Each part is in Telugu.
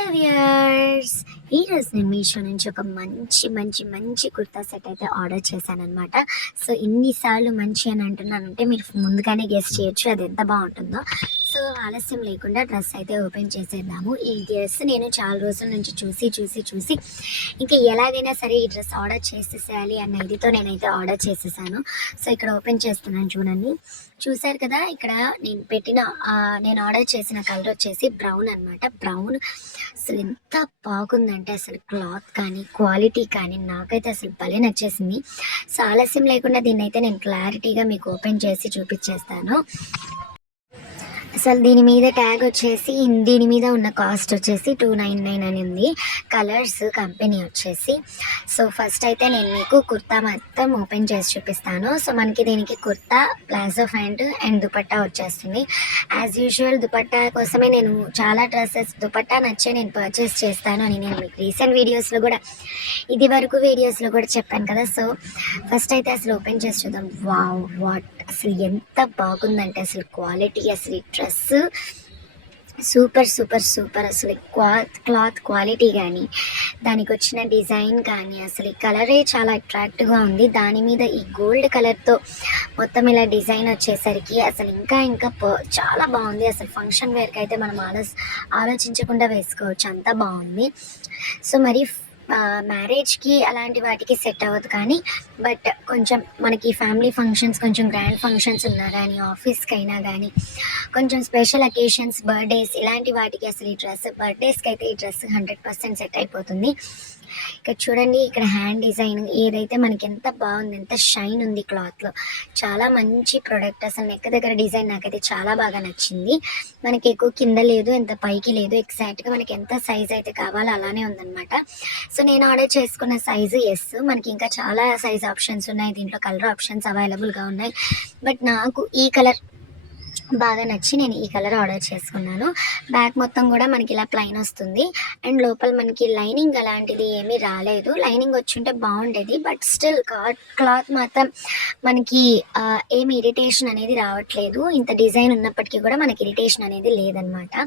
హలో వ్యూయర్స్, ఈరోజు నేను మీషో నుంచి ఒక మంచి మంచి మంచి కుర్తా సెట్ అయితే ఆర్డర్ చేశానమాట. సో ఇన్నిసార్లు మంచి అని అంటున్నానంటే మీరు ముందుగానే గెస్ చేయొచ్చు అది ఎంత బాగుంటుందో. సో ఆలస్యం లేకుండా డ్రెస్ అయితే ఓపెన్ చేసేద్దాము. ఈ డ్రెస్ నేను చాలా రోజుల నుంచి చూసి ఇంకా ఎలాగైనా సరే ఈ డ్రెస్ ఆర్డర్ చేసేసేయాలి అన్న ఇదితో నేనైతే ఆర్డర్ చేసేసాను. సో ఇక్కడ ఓపెన్ చేస్తున్నాను, చూడండి. చూసారు కదా, ఇక్కడ నేను ఆర్డర్ చేసిన కలర్ వచ్చేసి బ్రౌన్ అనమాట. బ్రౌన్ అసలు ఎంత బాగుందంటే అసలు క్లాత్ కానీ క్వాలిటీ కానీ నాకైతే అసలు భలే నచ్చేసింది. సో ఆలస్యం లేకుండా దీన్ని అయితే నేను క్లారిటీగా మీకు ఓపెన్ చేసి చూపించేస్తాను. అసలు దీని మీద ట్యాగ్ వచ్చేసి, దీని మీద ఉన్న కాస్ట్ వచ్చేసి 299 అని ఉంది. కలర్స్ కంపెనీ వచ్చేసి. సో ఫస్ట్ అయితే నేను మీకు కుర్తా మొత్తం ఓపెన్ చేసి చూపిస్తాను. సో మనకి దీనికి kurta, palazzo pant and dupatta వచ్చేస్తుంది. యాజ్ యూజువల్ దుపట్టా కోసమే నేను చాలా డ్రెస్సెస్ దుపట్టా నచ్చే నేను పర్చేస్ చేస్తాను అని నేను మీకు రీసెంట్ వీడియోస్లో కూడా, ఇది వరకు వీడియోస్లో కూడా చెప్పాను కదా. సో ఫస్ట్ అయితే అసలు ఓపెన్ చేసి చూద్దాం. వావ్, వాట్ అసలు ఎంత బాగుందంటే అసలు క్వాలిటీ, అసలు ఈ డ్రెస్ సూపర్ సూపర్ సూపర్. అసలు క్లాత్ క్వాలిటీ కానీ, దానికి వచ్చిన డిజైన్ కానీ, అసలు ఈ కలరే చాలా అట్రాక్టివ్గా ఉంది. దాని మీద ఈ గోల్డ్ కలర్తో మొత్తం ఇలా డిజైన్ వచ్చేసరికి అసలు ఇంకా చాలా బాగుంది. అసలు ఫంక్షన్ వేర్కి అయితే మనం ఆలోచించకుండా వేసుకోవచ్చు, అంత బాగుంది. సో మరి మ్యారేజ్కి అలాంటి వాటికి సెట్ అవ్వదు కానీ, బట్ కొంచెం మనకి ఫ్యామిలీ ఫంక్షన్స్, కొంచెం గ్రాండ్ ఫంక్షన్స్ ఉన్నా కానీ, ఆఫీస్కి అయినా కానీ, కొంచెం స్పెషల్ అకేషన్స్, బర్త్డేస్ ఇలాంటి వాటికి అసలు ఈ డ్రెస్, బర్త్డేస్కి అయితే ఈ డ్రెస్ 100% సెట్ అయిపోతుంది. ఇక్కడ చూడండి, ఇక్కడ హ్యాండ్ డిజైన్ ఏదైతే మనకి ఎంత బాగుంది, ఎంత షైన్ ఉంది క్లాత్లో. చాలా మంచి ప్రోడక్ట్. అసలు నెక్ దగ్గర డిజైన్ నాకైతే చాలా బాగా నచ్చింది. మనకి ఎక్కువ కింద లేదు, ఎంత పైకి లేదు, ఎగ్జాక్ట్గా మనకి ఎంత సైజ్ అయితే కావాలో అలానే ఉందన్నమాట. సో నేను ఆర్డర్ చేసుకున్న సైజు ఎస్. మనకి ఇంకా చాలా సైజ్ ఆప్షన్స్ ఉన్నాయి, దీంట్లో కలర్ ఆప్షన్స్ అవైలబుల్గా ఉన్నాయి. బట్ నాకు ఈ కలర్ బాగా నచ్చి నేను ఈ కలర్ ఆర్డర్ చేసుకున్నాను. బ్యాక్ మొత్తం కూడా మనకి ఇలా ప్లైన్ వస్తుంది. అండ్ లోపల మనకి లైనింగ్ అలాంటిది ఏమీ రాలేదు. లైనింగ్ వచ్చుంటే బాగుండేది, బట్ స్టిల్ క్లాత్ మాత్రం మనకి ఏమి ఇరిటేషన్ అనేది రావట్లేదు. ఇంత డిజైన్ ఉన్నప్పటికీ కూడా మనకి ఇరిటేషన్ అనేది లేదనమాట.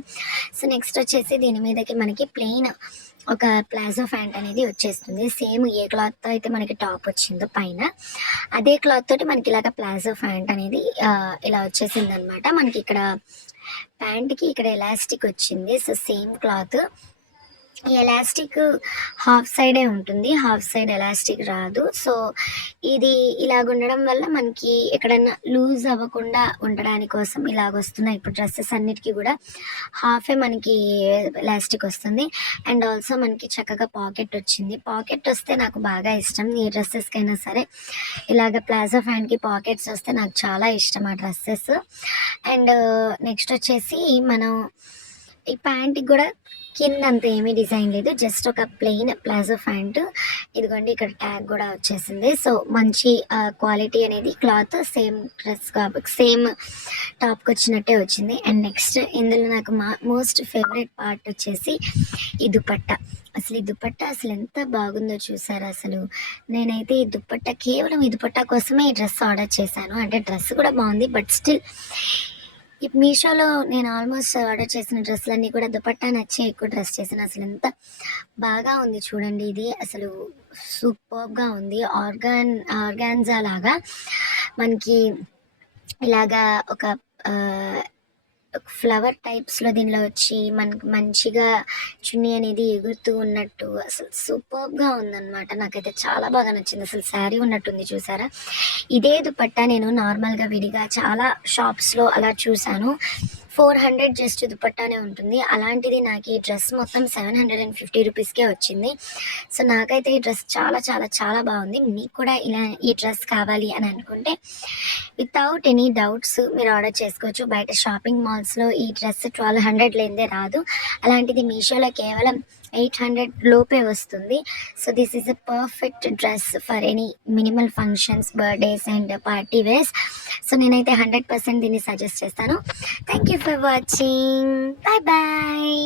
సో నెక్స్ట్ వచ్చేసి దీని మీదకి మనకి ప్లెయిన్ ఒక ప్లాజో ప్యాంట్ అనేది వచ్చేస్తుంది. సేమ్ ఏ క్లాత్తో అయితే మనకి టాప్ వచ్చిందో పైన, అదే క్లాత్ తోటి మనకి ఇలాగ ప్లాజో ప్యాంట్ అనేది ఇలా వచ్చేసింది అనమాట. మనకి ఇక్కడ ప్యాంట్కి ఇక్కడ ఎలాస్టిక్ వచ్చింది. So same cloth. ఈ ఎలాస్టిక్ హాఫ్ సైడే ఉంటుంది, హాఫ్ సైడ్ ఎలాస్టిక్ రాదు. సో ఇది ఇలాగ ఉండడం వల్ల మనకి ఎక్కడన్నా లూజ్ అవ్వకుండా ఉండడానికి కోసం ఇలాగ వస్తున్నాయి. ఇప్పుడు డ్రెస్సెస్ అన్నిటికీ కూడా హాఫే మనకి ఎలాస్టిక్ వస్తుంది. అండ్ ఆల్సో మనకి చక్కగా పాకెట్ వచ్చింది. పాకెట్ వస్తే నాకు బాగా ఇష్టం. ఏ డ్రెస్సెస్కి అయినా సరే ఇలాగ ప్లాజో ఫ్యాంట్కి పాకెట్స్ వస్తే నాకు చాలా ఇష్టం ఆ డ్రెస్సెస్. అండ్ నెక్స్ట్ వచ్చేసి మనం ఈ ప్యాంట్కి కూడా కింద అంత ఏమీ డిజైన్ లేదు, జస్ట్ ఒక ప్లెయిన్ ప్లాజో ప్యాంట్. ఇదిగోండి, ఇక్కడ ట్యాగ్ కూడా వచ్చేసింది. సో మంచి క్వాలిటీ అనేది క్లాత్ సేమ్ డ్రెస్ కాబట్టి సేమ్ టాప్కి వచ్చినట్టే వచ్చింది. అండ్ నెక్స్ట్ ఇందులో నాకు మోస్ట్ ఫేవరెట్ పార్ట్ వచ్చేసి ఈ దుపట్టా. అసలు ఈ దుపట్టా అసలు ఎంత బాగుందో చూసారా. అసలు నేనైతే ఈ దుపట్టా కేవలం ఈ దుపట్టా కోసమే ఈ డ్రెస్ ఆర్డర్ చేశాను. అంటే డ్రెస్ కూడా బాగుంది, బట్ స్టిల్ ఈ మీషోలో నేను ఆల్మోస్ట్ ఆర్డర్ చేసిన డ్రెస్సులన్నీ కూడా దుపట్టా నచ్చి ఎక్కువ డ్రెస్ చేసిన. అసలు ఎంత బాగా ఉంది చూడండి. ఇది అసలు సూపర్గా ఉంది. ఆర్గాన్జా లాగా మనకి ఇలాగా ఒక ఫ్లవర్ టైప్స్లో దీనిలో వచ్చి మనకి మంచిగా చున్నీ అనేది ఎగురుతూ ఉన్నట్టు అసలు సూపర్గా ఉందన్నమాట. నాకైతే చాలా బాగా నచ్చింది. అసలు శారీ ఉన్నట్టుంది, చూసారా. ఇదే దుపట్టా నేను నార్మల్గా విడిగా చాలా షాప్స్లో అలా చూశాను. 400 జస్ట్ దుపట్టానే ఉంటుంది. అలాంటిది నాకు ఈ డ్రెస్ మొత్తం 750 రూపీస్కే వచ్చింది. సో నాకైతే ఈ డ్రెస్ చాలా చాలా చాలా బాగుంది. మీకు కూడా ఇలా ఈ డ్రెస్ కావాలి అని అనుకుంటే వితౌట్ ఎనీ డౌట్స్ మీరు ఆర్డర్ చేసుకోవచ్చు. బయట షాపింగ్ మాల్స్లో ఈ డ్రెస్ 1200 లేనిదే రాదు. అలాంటిది మీషోలో కేవలం 800 లోపే వస్తుంది. So this is a perfect dress for any minimal functions, birthdays and party wears. So నేనైతే 100% దీన్ని సజెస్ట్ చేస్తాను. Thank you for watching. Bye bye.